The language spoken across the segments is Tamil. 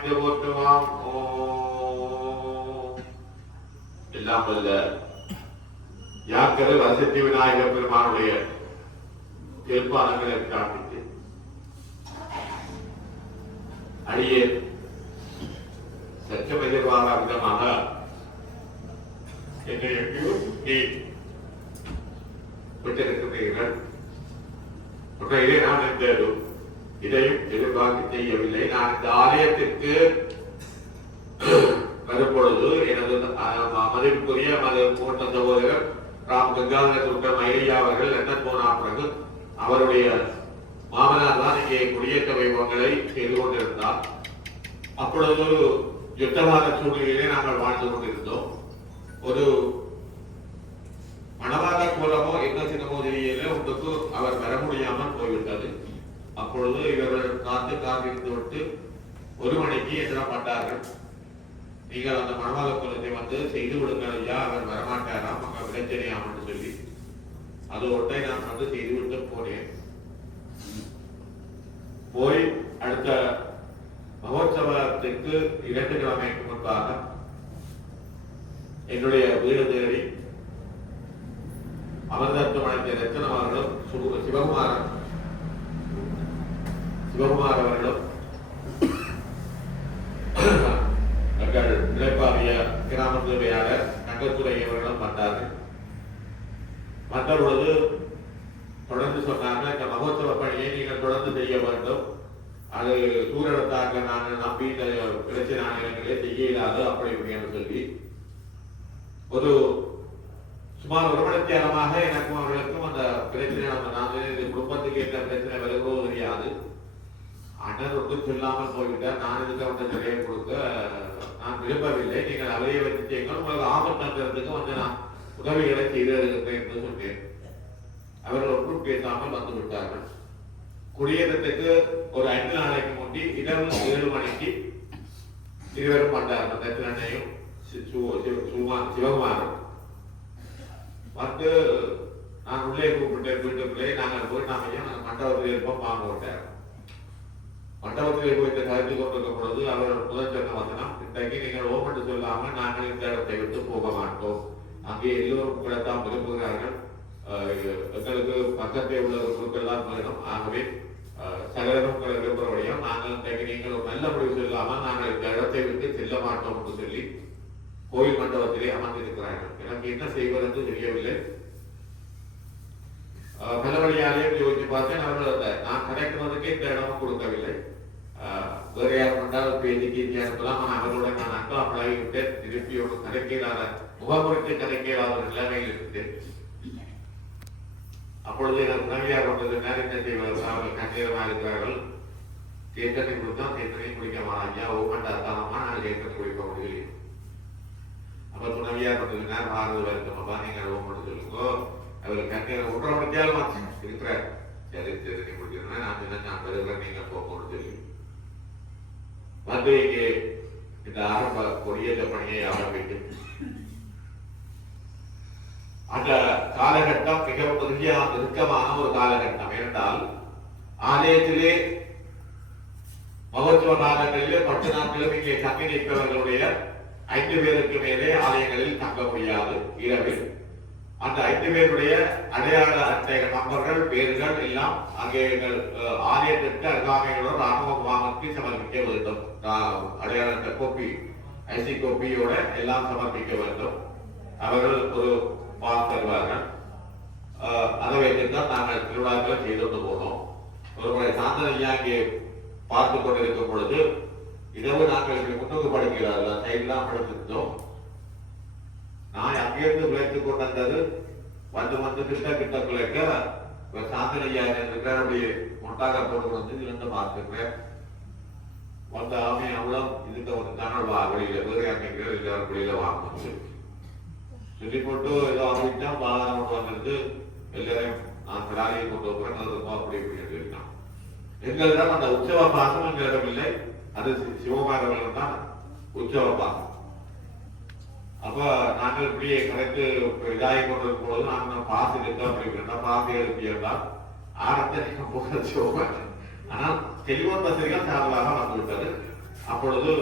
என்று போற்றுவாம். எல்லாம் வல்ல யாக்கரை வசதி விநாயகர் பெருமானுடைய தீர்ப்பானங்களை பிரார்த்தித்து அடியே சற்றம் எதிர்பாரா விதமாக என்னை எங்கேயோ நீ விட்டிருக்கிறீர்கள். இதை நான் இதையும் எதிர்பார்த்து செய்யவில்லை. நான் இந்த ஆலயத்திற்கு வரும்பொழுது எனது மதிப்புக்குரிய மூத்த சகோதரர் ராம் கங்காதர சுற்ற மயிலையா அவர்கள் லண்டன் போன பிறகு அவருடைய மாமனார் தான் இங்கே குடியேற்ற வைபவங்களை செய்து கொண்டிருந்தார். அப்பொழுது ஒரு யுத்தமான சூழ்நிலையிலே நாங்கள் வாழ்ந்து கொண்டிருந்தோம். ஒரு மணவாள கோலமோ என்ன சின்னமோ தெரியல ஒன்றுக்கு அவர் வர முடியாமல் போய்விட்டது. அப்பொழுது இவர்கள் காத்திருந்து விட்டு 1 மணிக்கு எதிரப்பட்டார்கள். நீங்கள் அந்த மணவாள கோலத்தை வந்து செய்து விடுங்கள் ஐயா, அவர் வரமாட்டாராம், அங்க விளைச்சனையாமன்னு சொல்லி அது ஒன்றை நான் வந்து செய்துவிட்டு போனேன். போய் அடுத்த மகோத்சவத்திற்கு 2 கிழமைக்கு முன்பாக என்னுடைய வீடு தேடி அமர்தத்துவமனை ரத்தனம் அவர்களும் சிவகுமார் அவர்களும் எங்கள் இளைப்பாறிய கிராம சேவையாளர் தங்கத்துறை அவர்களும் வந்தார்கள். வந்த பொழுது தொடர்ந்து சொன்னார்கள், இந்த மகோத்சவ பணியை நீங்கள் தொடர்ந்து செய்ய வேண்டும், அது சூழலத்தாக நான் நம்பி இந்த பிரச்சனை இடங்களே செய்ய இயலாது அப்படி இப்படின்னு சொல்லி ஒரு சுமார் 1 மணி நேரமாக எனக்கும் அவர்களுக்கும் அந்த பிரச்சனை குடும்பத்துக்கு என்ன பிரச்சனை வருகிறதோ தெரியாது. அண்ணன் ஒன்றும் சொல்லாமல் போய்விட்டார். நான் இதுக்கு வந்து நிறைய கொடுக்க நான் விரும்பவில்லை. நீங்கள் அவையை வச்சு செய்யுங்கள், உங்களுக்கு ஆபத்தாங்கிறதுக்கு வந்து நான் உதவிகளை செய்து என்று சொன்னேன். அவர்கள் ஒன்றும் பேசாமல் வந்து விட்டார்கள். குடியேற்றத்துக்கு ஒரு 5 நாளைக்கு முந்தி இரவு 7 மணிக்கு இருவரும் வந்தார்கள். தத்திரண்ணையும் சிவகுமாரும் வந்து நான் உள்ளே கூப்பிட்டேன். வீட்டுக்குள்ளே நாங்கள் போய் நாங்கள் மண்டபத்தில் இருப்போம் வாங்க விட்டார். மண்டபத்தில் போயிட்டு கருத்து கொண்டிருக்கும் பொழுது அவர் முதல் சொன்ன வசனம், இன்றைக்கு நீங்கள் ஓமட்டு சொல்லாமல் நாங்கள் இந்த இடத்தை விட்டு போக மாட்டோம், அங்கே எல்லோரும் உங்களைத்தான் விரும்புகிறார்கள், எங்களுக்கு பக்கத்தில் உள்ள குழுக்கள் தான் வேணும், ஆகவே சகலரும் உங்களை விரும்புகிறபடியும் நாங்கள் இன்றைக்கு நீங்கள் ஒரு நல்ல முடிவு சொல்லாமல் நாங்கள் இந்த இடத்தை விட்டு செல்ல மாட்டோம் என்று சொல்லி கோயில் மண்டபத்திலே அமர்ந்திருக்கிறார்கள். எனக்கு என்ன செய்வது என்று தெரியவில்லை. பல வழியாலேயும் யோசிச்சு பார்த்தேன். அவர்கள் நான் கிடைக்கிறதுக்கே இந்த இடமும் கொடுக்கவில்லை. வேற யார் கொண்டால் பேசிக்கு அனுப்பலாம். அவர்களுடன் நான் அன்பா பழகிவிட்டேன். திருப்பி ஒரு கிடைக்கிறாத முகமுறைக்கு கிடைக்கிறாத ஒரு நிலைமையில் இருந்தேன். அப்பொழுது எனக்கு உணவியார் கொண்டது என்ன செய்வார்கள், அவர்கள் கண்ணீரமாக இருக்கிறார்கள். தேர்தலை கொடுத்தோம், தேர்தலையும் குடிக்க மாட்டாங்க, ஓமண்டா தானமா நான் தேர்தலை குடிக்க முடியல. அப்ப துணவியார் கொண்டது நேரம் 6 வருத்தமாப்பா நீங்கள் ஓமட்டு சொல்லுங்க, அவர் கண்ணீரை 1.5 மணித்தியாலும் இருக்கிறார். சரி தேர்தலை குடிக்கிறேன், நான் நான் பெறுகிறேன், நீங்க போகணும்னு சொல்லி வந்து இங்கே இந்த ஆரம்ப கொடியேற்ற பணியை ஆரம்பிக்கும். அந்த காலகட்டம் மிகவும் நெருக்கமான ஒரு காலகட்டம். என்றால் ஆலயத்திலே மகோத்சவ காலங்களிலே 10 நாட்களும் இங்கே தங்கி நிற்பவர்களுடைய 5 பேருக்கு மேலே ஆலயங்களில் தங்க முடியாது இரவில். அந்த 5 பேருடைய அடையாள அட்டைகள் நம்பர்கள் பேர்கள் எல்லாம் அங்கே எங்கள் ஆலயத்திற்கு அருகாமையோட ராணுவ முகாமுக்கு சமர்ப்பிக்க வேண்டும். அடையாள கோப்பி ஐசி கோப்பியோட எல்லாம் சமர்ப்பிக்க வேண்டும். அவர்கள் ஒரு பாஸ் தருவார்கள். அதை வைத்துத்தான் நாங்கள் திருவிழாக்களை செய்து போனோம். ஒரு முறை சாந்தனையா இங்கே பார்த்து கொண்டிருக்கும் பொழுது இரவு நாங்கள் முன்னுக்கு படுக்கிறார்கள், சைட்லாம் படுத்திருந்தோம். நான் அங்கிருந்து விளைத்துக் கொண்டது வந்து கிட்ட குலைக்க சாந்தனையா இருக்கிற அப்படி மொட்டாக போட்டு வந்து இருந்து பார்த்துக்கிறேன். வந்த ஆமை அவ்வளவு இதுக்கு ஒரு தனல் வெளியில வேறு அமைக்கிற வெளியில வாங்கணும் சொல்லி போட்டு ஏதோ அமைச்சா பாதாளம் கொண்டு வந்துருந்து எல்லாரையும் நான் கிடாரியை கொண்டு போறேன் அப்படி இப்படின்னு சொல்லிட்டான். எங்களிடம் அந்த உற்சவ பாசம் எங்களிடம் இல்லை, அது சிவகுமாரவர்கள் தான் உற்சவ பாசம். அப்ப நாங்கள் இப்படியே கரெக்டு இதாகி கொண்டிருக்கும் போது நாங்கள் பாசு இருக்கோம் அப்படின்னா பாசு எழுப்பியிருந்தால் ஆரத்தை போக சிவகுமாரன். ஆனால் செல்வன் வசதிகள் சார்பாக வந்துவிட்டது. அப்பொழுது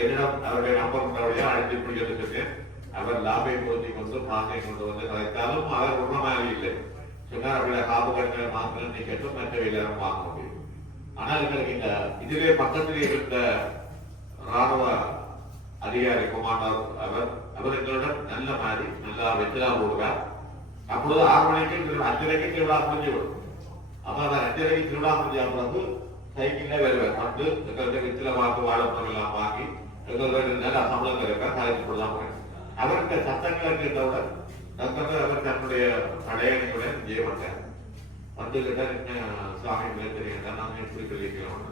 என்னிடம் அவருடைய நம்பர் அழைத்து பிடிக்கிறது சொன்னேன். அவர் லாபை பொருத்தி கொண்டு மாங்கை கொண்டு வந்து கலைத்தாலும் அவர் உண்மையாக இல்லை சொன்னார். அப்படியே காப்பு கட்டண மாத்திரம் நீக்கட்டும் மற்ற எல்லாரும் வாங்க முடியும். ஆனால் எங்களுக்கு இந்த இதிலே பக்கத்தில் இருந்த ராணுவ அதிகாரி கொமாண்டர் அவர் எங்களுடன் நல்ல மாதிரி நல்லா வெற்றிலா போடுவார். அப்பொழுது 6 மணிக்கு 5:30 திருவிழா முடிஞ்சுவிடும். அப்ப அவர் 5:30 திருவிழா முடிஞ்ச பிறகு சைக்கிள்ல வருவார். வந்து எங்கள்கிட்ட வெற்றில வாக்கு வாழைப்பழம் எல்லாம் வாங்கி எங்களுக்கு நல்ல சம்பளம் கிடைப்பார். கலைச்சு கொள்ளலாம். அவருக்கு சத்தங்களை கேட்டவுடன் அவர் தன்னுடைய படையணியுடன் இங்கே வந்தார். வந்து கேட்டால் என்ன சாமி தெரியும் நாங்கள் எப்படி சொல்லிக்கிறோம்.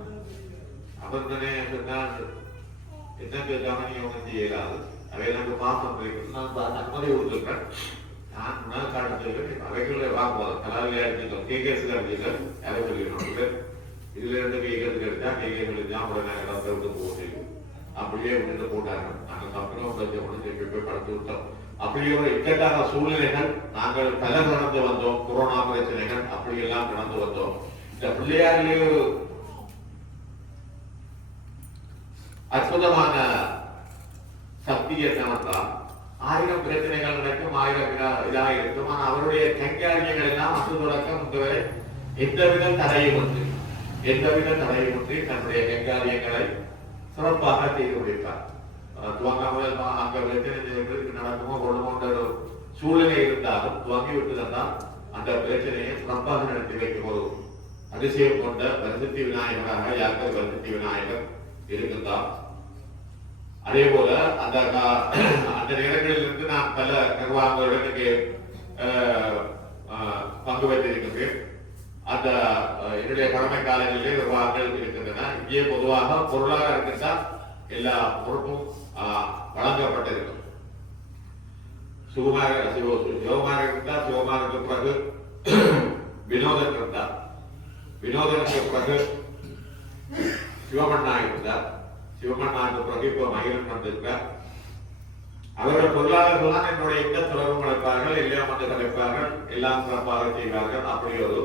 அவர் தானே சொன்னால் என்ன கேட்காம நீ ஒன்றும் செய்யலாது. அவை எனக்கு பாசம் இருக்கு. நான் அனுமதி கொடுத்துருக்கேன். நான் முன்னாள் காலத்தில் அவைகளை வாங்குவோம். கலாவிலே அடிச்சிட்டோம். கேகேஸுக்கு அடிச்சிட்டோம். அதை சொல்லிடணும். இதுல இருந்து கேகேஸுக்கு அடிச்சா கேகேஸ் தான் உடனே இடத்தை விட்டு போக செய்யும். அப்படியே விட்டுட்டு போட்டாங்க. நாங்கள் அப்புறம் போய் படுத்து விட்டோம். அப்படி ஒரு இக்கட்டான சூழ்நிலைகள் நாங்கள் பல கடந்து வந்தோம். கொரோனா பிரச்சனைகள் அப்படியெல்லாம் கடந்து வந்தோம். இந்த பிள்ளையாரிலே ஒரு அற்புதமான சக்தி என்னவென்றால் 1000 பிரச்சனைகள் நடக்கும், 1000 இதாக இருக்கும். ஆனால் அவருடைய கைகாரியங்கள் எல்லாம் அன்று தொடக்கம் வரை எந்தவித தடையுமின்றி தன்னுடைய கைகாரியங்களை சிறப்பாக செய்து முடிப்பார். துவங்காமல் அங்க பிரச்சனை நடக்குமோ கொள்ளுமோன்ற சூழ்நிலை இருந்தாலும் துவங்கி விட்டுதான் அந்த பிரச்சனையை சிறப்பாக நடத்தி வைக்கும் ஒரு அதிசயம் கொண்ட வருசத்தி விநாயகராக யாக்கர் வருசத்தி விநாயகர் இருக்கின்றார். அதே போல அந்த நேரங்களில் இருந்து நான் பல நிர்வாகங்களுடன் இங்கே பங்கு பெற்றிருக்கின்றேன். அந்த என்னுடைய கடமை காலங்களிலே நிர்வாகங்கள் இருக்கின்றன. இங்கே பொதுவாக பொருளாதாரத்திற்கு எல்லா பொறுப்பும் வழங்கப்பட்டிருக்கும். சிவகுமார் இருந்தார். சிவகுமாருக்கு பிறகு வினோதன் இருந்தார். வினோதனுக்கு பிறகு சிவமண்ணா இருந்தார். சிவமண்ணாவுக்கு பிறகு இப்போ மகிழன் வந்திருக்கார். அவர்கள் பொருளாதாரம் தான் என்னுடைய எந்த தொடர்பும் அழைப்பார்கள், எல்லாம் வந்து கலைப்பார்கள், எல்லாம் சிறப்பாக செய்வார்கள். அப்படி ஒரு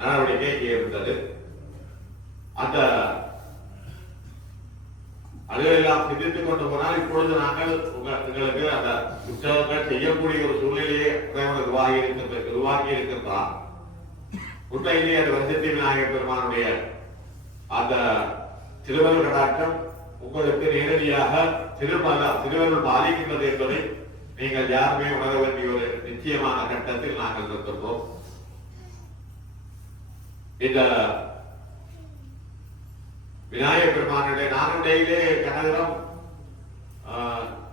நடவடிக்கை இங்கே இருந்தது. அந்த அதையெல்லாம் சிந்தித்துக் கொண்டு போனால் இப்பொழுது நாங்கள் உங்களுக்கு அந்த புத்தகங்கள் செய்யக்கூடிய ஒரு சூழ்நிலையை உருவாக்கி இருக்கின்றார். உண்மையிலேயே அது வருசத்தி விநாயகர் பெருமானுடைய அந்த திருவருள் கடாட்டம் உங்களுக்கு நேரடியாக திருவருள் பாதிக்கின்றது என்பதை நீங்கள் யாருமே உணர வேண்டிய ஒரு நிச்சயமான கட்டத்தில் நாங்கள் இருக்கின்றோம். இந்த விநாயகர் பெருமானுடைய நானுடையிலே கனகரம்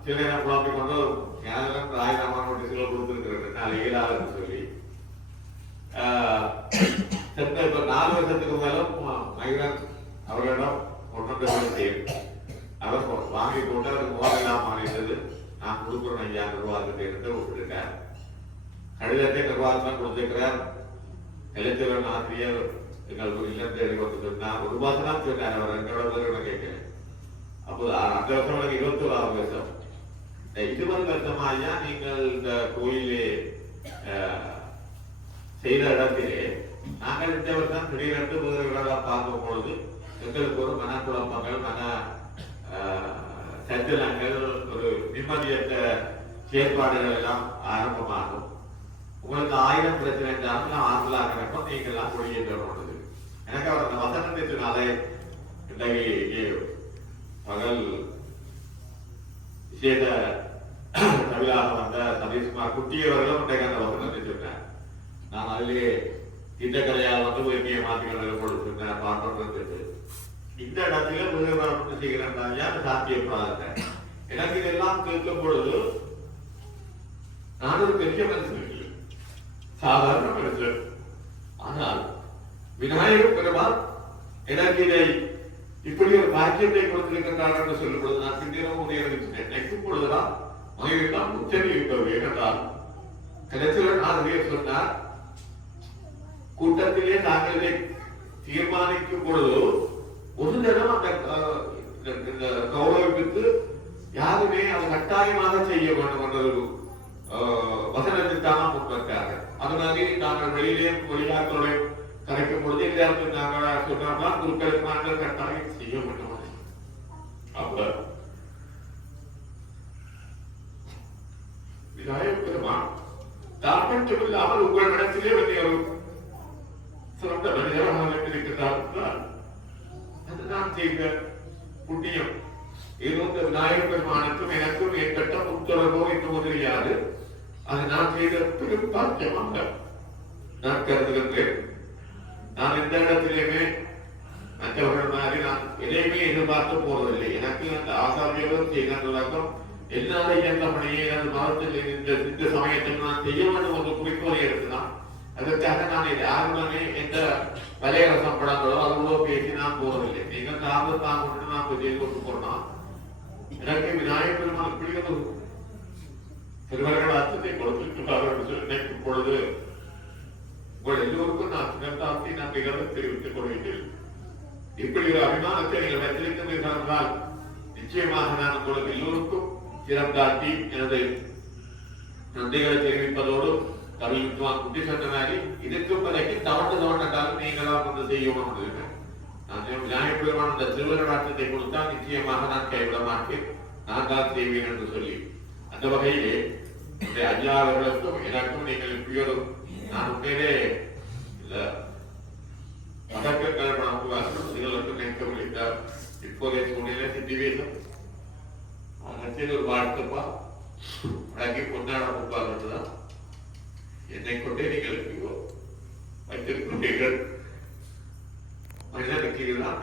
சில நேரம் குழம்பிக் கொண்டு கனகரம் ராயராமன் சில கொடுத்திருக்கிறது அது இயலாதுன்னு சொல்லி இப்ப 4 வருஷத்துக்கு மேலும் மகிழன் அவர்களிடம் ஒன்று அவர் வாங்கி போட்டு அவருக்கு மோதலாம் மாறிட்டது. நான் கொடுக்குறேன் ஐயா நிர்வாகத்தை இருந்து விட்டுருக்கேன். கடிதத்தை நிர்வாகம் கொடுத்திருக்கிறார். இலச்சவன் ஆசிரியர் எங்களுக்கு இல்லத்தை சொன்னார். 1 மாசம் தான் சொன்னார். அவர் எங்களோட கேட்கிறேன். அப்போது அந்த வருஷம் எனக்கு 21ஆம் வருஷம். 20 வருஷமா ஐயா நீங்கள் இந்த கோயிலே செய்த இடத்திலே நாங்கள் இந்த வருஷம் திடீரென்று முதல்வர்களாக பார்க்கும் பொழுது எங்களுக்கு ஒரு மனக்குழப்பங்கள், மன சஞ்சலங்கள், ஒரு நிம்மதியற்ற செயற்பாடுகள் எல்லாம் ஆரம்பமாகும். உங்களுக்கு 1000 பிரச்சனை இருந்தாலும் நான் ஆறுதலாக நீங்கள் எல்லாம் கொடியேற்றது. எனக்கு அவர் அந்த வசனத்தை சொன்னாலே இன்றைக்கு பகல் விசேஷ தமிழாக வந்த சதீஷ்குமார் குட்டியவர்களும் இன்றைக்கு அந்த வசனத்தை சொன்னார். நான் அதிலேயே இந்த கலையால் வந்து உரிமையை மாற்றிகள் கொடுத்திருந்தேன் பாட்டு. இந்த இடத்துல முதல்வர் செய்கிறேன் சாத்தியப்படாத. எனக்கு இதெல்லாம் கேட்கும் பொழுது நான் ஒரு பெரிய மனுஷன், சாதாரண மனுஷன். ஆனால் விநாயகர் பெருமாள் எனக்கு இதை இப்படி ஒரு பாக்கியத்தை கொடுத்திருக்கிறார் என்று சொல்லும் பொழுது நான் சிந்திரம் நினைக்கும் பொழுதுதான் மகிழ்ச்சி உச்சரி இருப்பது. ஏனென்றால் கலைச்சலன் ஆசிரியர் சொன்னார், கூட்டத்திலே நாங்கள் இதை தீர்மானிக்கும் பொழுது ஒரு தினம் அந்த கௌரவித்து யாருமே அது கட்டாயமாக செய்ய வேண்டும் என்ற ஒரு வசனத்திற்கான முன்வைத்தாங்க. அது மாதிரி நாங்கள் வெளியாட்களுடைய கரைக்கும் பொழுது நாங்கள் சொன்னால் குருக்களுக்கு நாங்கள் கட்டாயம் செய்ய வேண்டும். இல்லாமல் உங்கள் மனத்திலே வந்து ஒரு சிறந்த மனிதராக வைத்திருக்கிறார் என்றால் அது நான் செய்த புண்ணியம். இருந்த விநாயகர் பெருமானுக்கும் எனக்கும் ஏற்பட்ட முத்தொடர்போ இன்னும் தெரியாது. அது நான் செய்த பெரும் பாக்கியமாக நான் கருதுகின்றேன். நான் எந்த இடத்திலேயுமே மற்றவர்கள் மாதிரி நான் எதையுமே எதிர்பார்த்து போவதில்லை. எனக்கு அந்த ஆசாமியோடு செய்த தொடக்கம் என்னால இயன்ற பணியை எனது மதத்தில் இந்த சமயத்தில் நான் செய்ய வேண்டும் ஒரு குறிக்கோளை எடுத்துதான். அதற்காக நான் யாருடனே எந்த வலையரசம் படங்களோ அதுவோ பேசி நான் போவதில்லை. நீங்கள் ஆர்வம் தான் கொண்டு நான் செய்து கொண்டு போனால் எனக்கு விநாயகர் பெருமான் பிடிக்கிறது சிறுவர்கள் அச்சத்தை கொடுத்திருக்கிறார்கள் என்று நினைக்கும் பொழுது உங்கள் எல்லோருக்கும் நான் சிறந்தாத்தி நன்றிகளை தெரிவித்துக் கொள்கிறேன். இப்படி ஒரு அபிமானத்தை நீங்கள் வைத்திருக்கிறீர்கள் என்றால் நிச்சயமாக நான் உங்களுக்கு எல்லோருக்கும் சிறந்தாட்டி எனது நன்றிகளை தெரிவிப்பதோடு தமிழ் வித்வான் குட்டி சொன்ன மாதிரி இதுக்கு பிறகு தவண்டாலும் நீங்களாம் வந்து செய்யணும். நான் விநாயகர் பெருமான் அந்த திருவருளாற்றத்தை கொடுத்தால் நிச்சயமாக நான் கைவிட மாட்டேன், நான் தான் செய்வேன் என்று சொல்லி அந்த வகையிலே ஐயாவர்களுக்கும் எனக்கும் நீங்கள் இப்படியோடு நான் உண்மையிலே அதற்கு கல்பனாக்குவார்கள் நீங்களுக்கும் நினைக்க முடிந்தார். இப்போதைய சூழ்நிலை சித்திவேசம் ஒரு வாழ்த்துப்பா வழங்கி கொண்டாட முப்பாதுதான் என்னை கொண்டே நீங்கள் வைத்திருக்கிறீர்கள். மனிதனுக்கு இதுதான்